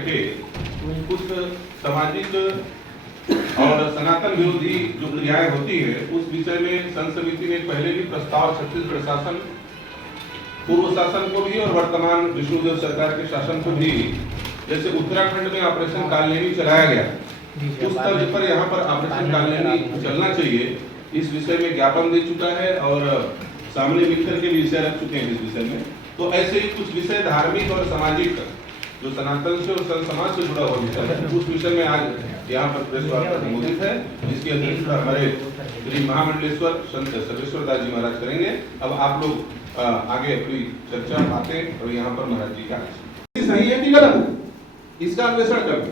करके कुछ सामाजिक और सनातन विरोधी जो क्रियाएं होती है उस विषय में संघ समिति ने पहले भी प्रस्ताव छत्तीसगढ़ शासन, पूर्व शासन को भी और वर्तमान विष्णुदेव सरकार के शासन को भी, जैसे उत्तराखंड में ऑपरेशन कालनेमी चलाया गया, उस तर्ज पर यहाँ पर ऑपरेशन कालनेमी चलना चाहिए, इस विषय में ज्ञापन दे चुका है और सामने मिलकर के भी विषय रख चुके हैं इस विषय में। तो ऐसे ही कुछ विषय धार्मिक और सामाजिक जो सनातन से और संत समाज से जुड़ा हुआ विषय है, उस विषय में आज यहाँ पर प्रेस वार्ता संबोधित है, जिसकी अध्यक्षता हमारे श्री महामंडलेश्वर संत सर्वेश्वर दास जी महाराज करेंगे। अब आप लोग आगे अपनी चर्चा बातें और यहाँ पर महाराज जी का सही है कि गलत, इसका अन्वेषण करें।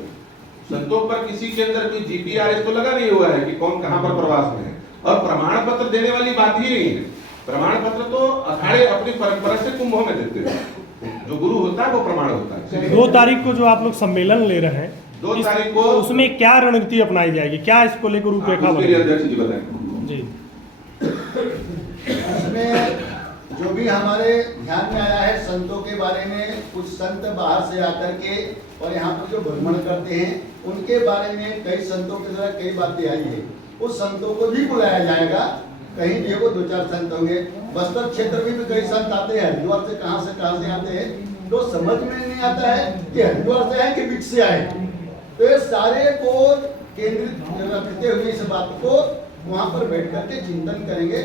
संतों पर किसी के अंदर कोई जीपीआरएस तो लगा नहीं हुआ है कि कौन कहाँ पर प्रवास में है, और प्रमाण पत्र देने वाली बात ही नहीं है। प्रमाण पत्र तो अखाड़े अपनी परंपरा से कुंभों में देते हैं, जो गुरु होता है वो प्रमाण होता है। 2 तारीख को जो आप लोग सम्मेलन ले रहे हैं, 2 तारीख को उसमें क्या रणनीति अपनाई जाएगी, क्या इसको लेकर रूपरेखा बनेगी? अध्यक्ष जी बताएं। जी, इसमें जो भी हमारे ध्यान में आया है संतों के बारे में, कुछ संत बाहर से आकर के और यहाँ पर जो भ्रमण करते हैं उनके बारे में कई संतों के द्वारा कई बातें आई है, उस संतों को भी बुलाया जाएगा। कहीं भी वो 2-4 संत होंगे। बस्तर क्षेत्र में भी कई संत आते हैं, हरिद्वार से कहाँ से आते हैं, तो समझ में नहीं आता है कि हरिद्वार से आए कि बीच से आए। तो ये सारे को केंद्रित रखते हुए इस बात को वहाँ पर बैठ करके चिंतन करेंगे।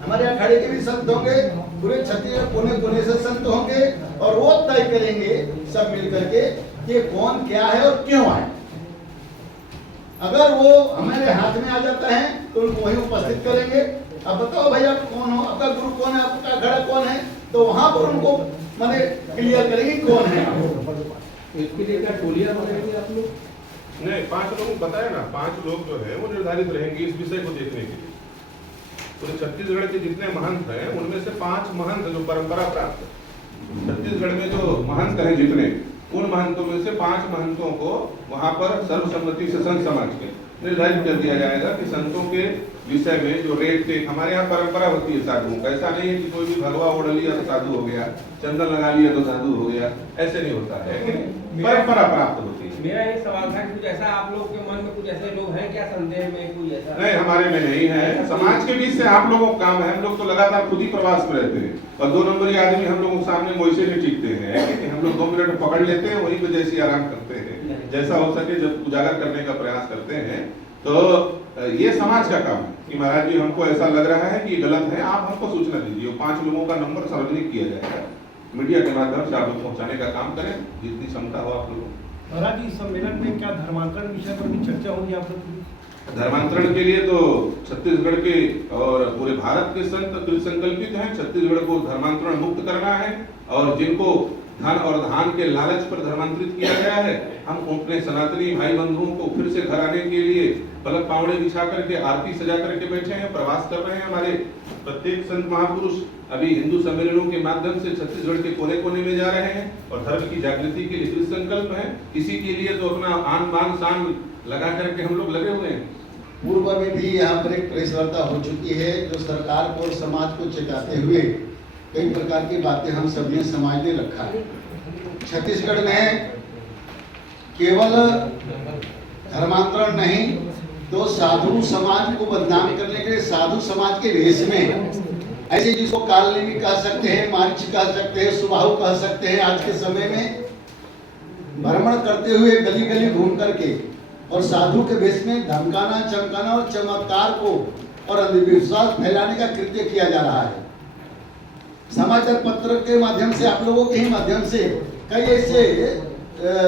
हमारे अखाड़े के भी संत होंगे, पूरे छत्तीसगढ़ कोने से संत होंगे, और वो तय करेंगे सब मिल करके कि कौन क्या है और क्यों आए। अगर वो हमारे हाथ में आ जाता है तो उनको वहीं उपस्थित करेंगे। अब बताओ भाई आप कौन हो, आपका गुरु कौन है, आपका अखाड़ा कौन है, तो वहां पर उनको माने क्लियर करेंगे कौन है। इसके लिए क्या टोलियां बनाएंगे आप लोग? नहीं, 5 लोग बताए ना, 5 लोग जो है वो निर्धारित रहेंगे इस विषय को देखने के लिए। पूरे छत्तीसगढ़ के जितने महंत हैं उनमें से 5 महंत जो परंपरा प्राप्त छत्तीसगढ़ में जो महंत हैं जितने, उन महंतों में से 5 महंतों को वहां पर सर्वसम्मति से संत समाज के निर्धारित कर दिया जाएगा कि संतों के विषय में जो रेट टेक, हमारे यहाँ परंपरा होती है साधुओं का, ऐसा नहीं है कि कोई भी भगवा ओढ़ लिया तो साधु हो गया, चंदन लगा लिया तो साधु हो गया, ऐसे नहीं होता है, परंपरा प्राप्त होती है। मेरा ये सवाल था कुछ ऐसा आप लोग के मन में कुछ ऐसे लोग हैं क्या संदेह में कोई ऐसा? नहीं, हमारे में नहीं है। समाज के बीच से आप लोगों का काम है, हम लोग तो लगातार खुद ही प्रवास में रहते हैं, और 2 नंबरी आदमी हम लोगों के सामने मोइसे नहीं टिकते हैं कि हम लोग 2 मिनट पकड़ लेते हैं, वहीं पे जैसी आराम करते हैं, जैसा हो सके जब उजागर करने का प्रयास करते हैं। तो ये समाज का काम है कि महाराज जी हमको ऐसा लग रहा है कि ये गलत है, आप हमको सूचना दीजिए। 5 लोगों का नंबर सार्वजनिक किया जाएगा, मीडिया के माध्यम से आप लोग पहुंचाने का काम करें जितनी क्षमता हो आप लोगों। महाराज जी, सम्मेलन में क्या धर्मांतरण विषय पर भी चर्चा होगी आप लोग? धर्मांतरण के लिए तो छत्तीसगढ़ के और पूरे भारत के संत संकल्पित हैं। छत्तीसगढ़ को धर्मांतरण मुक्त करना है, और जिनको धन और धान के लालच पर धर्मांतरित किया गया है, हम अपने सनातनी भाई बंधुओं को फिर से घर आने के लिए पलक पावड़े बिछा करके आरती सजा करके बैठे हैं, प्रवास कर रहे हैं। हमारे प्रत्येक संत महापुरुष अभी हिंदू सम्मेलनों के माध्यम से छत्तीसगढ़ के कोने कोने में जा रहे हैं, और धर्म की जागृति के लिए दृढ़ संकल्प है। इसी के लिए तो अपना आन बान शान लगा करके हम लोग लगे हुए हैं। पूर्व में भी यहाँ पर एक प्रेस वार्ता हो चुकी है, जो सरकार को और समाज को चेताते हुए कई प्रकार की बातें हम सबने समाज ने रखा है। छत्तीसगढ़ में केवल धर्मांतरण नहीं, तो साधु समाज को बदनाम करने के लिए साधु समाज के भेष में ऐसे जिसको कालनेमी कह सकते हैं, मार्च कह सकते हैं, सुबाहु कह सकते हैं, आज के समय में भ्रमण करते हुए गली गली घूम करके और साधु के भेष में धमकाना, चमकाना और चमत्कार को और अंधविश्वास फैलाने का कृत्य किया जा रहा है। समाचार पत्र के माध्यम से, आप लोगों के ही माध्यम से कई ऐसे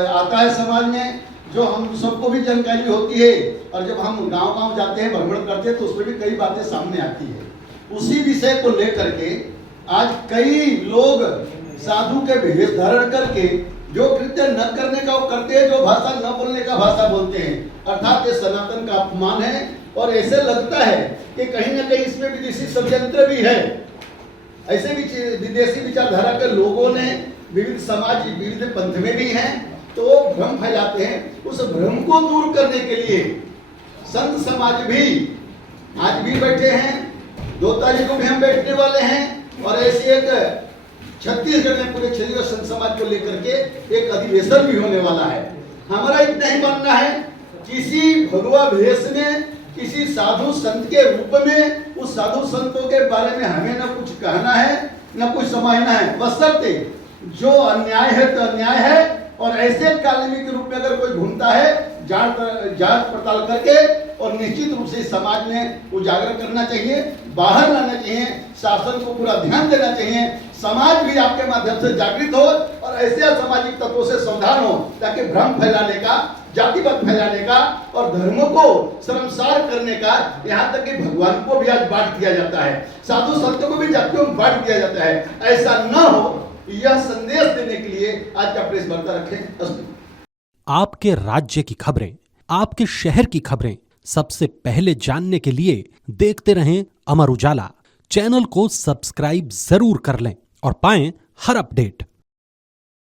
आता है समाज में, जो हम सबको भी जानकारी होती है, और जब हम गांव-गांव जाते हैं, भ्रमण करते हैं, तो उसमें भी कई बातें सामने आती है। उसी विषय को लेकर के आज कई लोग साधु के भेष धारण करके जो कृत्य न करने का वो करते हैं, जो भाषा न बोलने का भाषा बोलते हैं, अर्थात ये सनातन का अपमान है। और ऐसे लगता है कि कहीं ना कहीं इसमें विदेशी षड्यंत्र भी है। ऐसे भी विदेशी विचारधारा के लोगों ने विविध समाज, विविध पंथ में भी हैं, तो वो भ्रम फैलाते हैं। उस भ्रम को दूर करने के लिए संत समाज भी आज भी बैठे हैं, 2 तारीख को भी हम बैठने वाले हैं, और ऐसी एक छत्तीसगढ़ में पूरे क्षेत्रीय संत समाज को लेकर के एक अधिवेशन भी होने वाला है। हमारा इतना ही मानना है, किसी भगवा भेष में, किसी साधु संत के रूप में उस साधु संतों के बारे में हमें न कुछ कहना है न कुछ समझना है, बशर्ते जो अन्याय है तो अन्याय है, और ऐसे कालिमी के रूप में अगर कोई घूमता है जांच पड़ताल करके और निश्चित रूप से समाज में उजागर करना चाहिए, बाहर लाना चाहिए, शासन को पूरा ध्यान देना चाहिए, समाज भी आपके माध्यम से जागृत हो और ऐसे असामाजिक तत्वों से सावधान हो, ताकि भ्रम फैलाने का, जातिवाद फैलाने का और धर्मों को शर्मसार करने का, यहाँ तक कि भगवान को भी आज बांट दिया जाता है, साधु संतों को भी जातियों में बांट दिया जाता है, ऐसा न हो, यह संदेश देने के लिए आज का प्रेस वार्ता रखें। आपके राज्य की खबरें, आपके शहर की खबरें सबसे पहले जानने के लिए देखते रहें अमर उजाला। चैनल को सब्सक्राइब जरूर कर लें और पाएं हर अपडेट।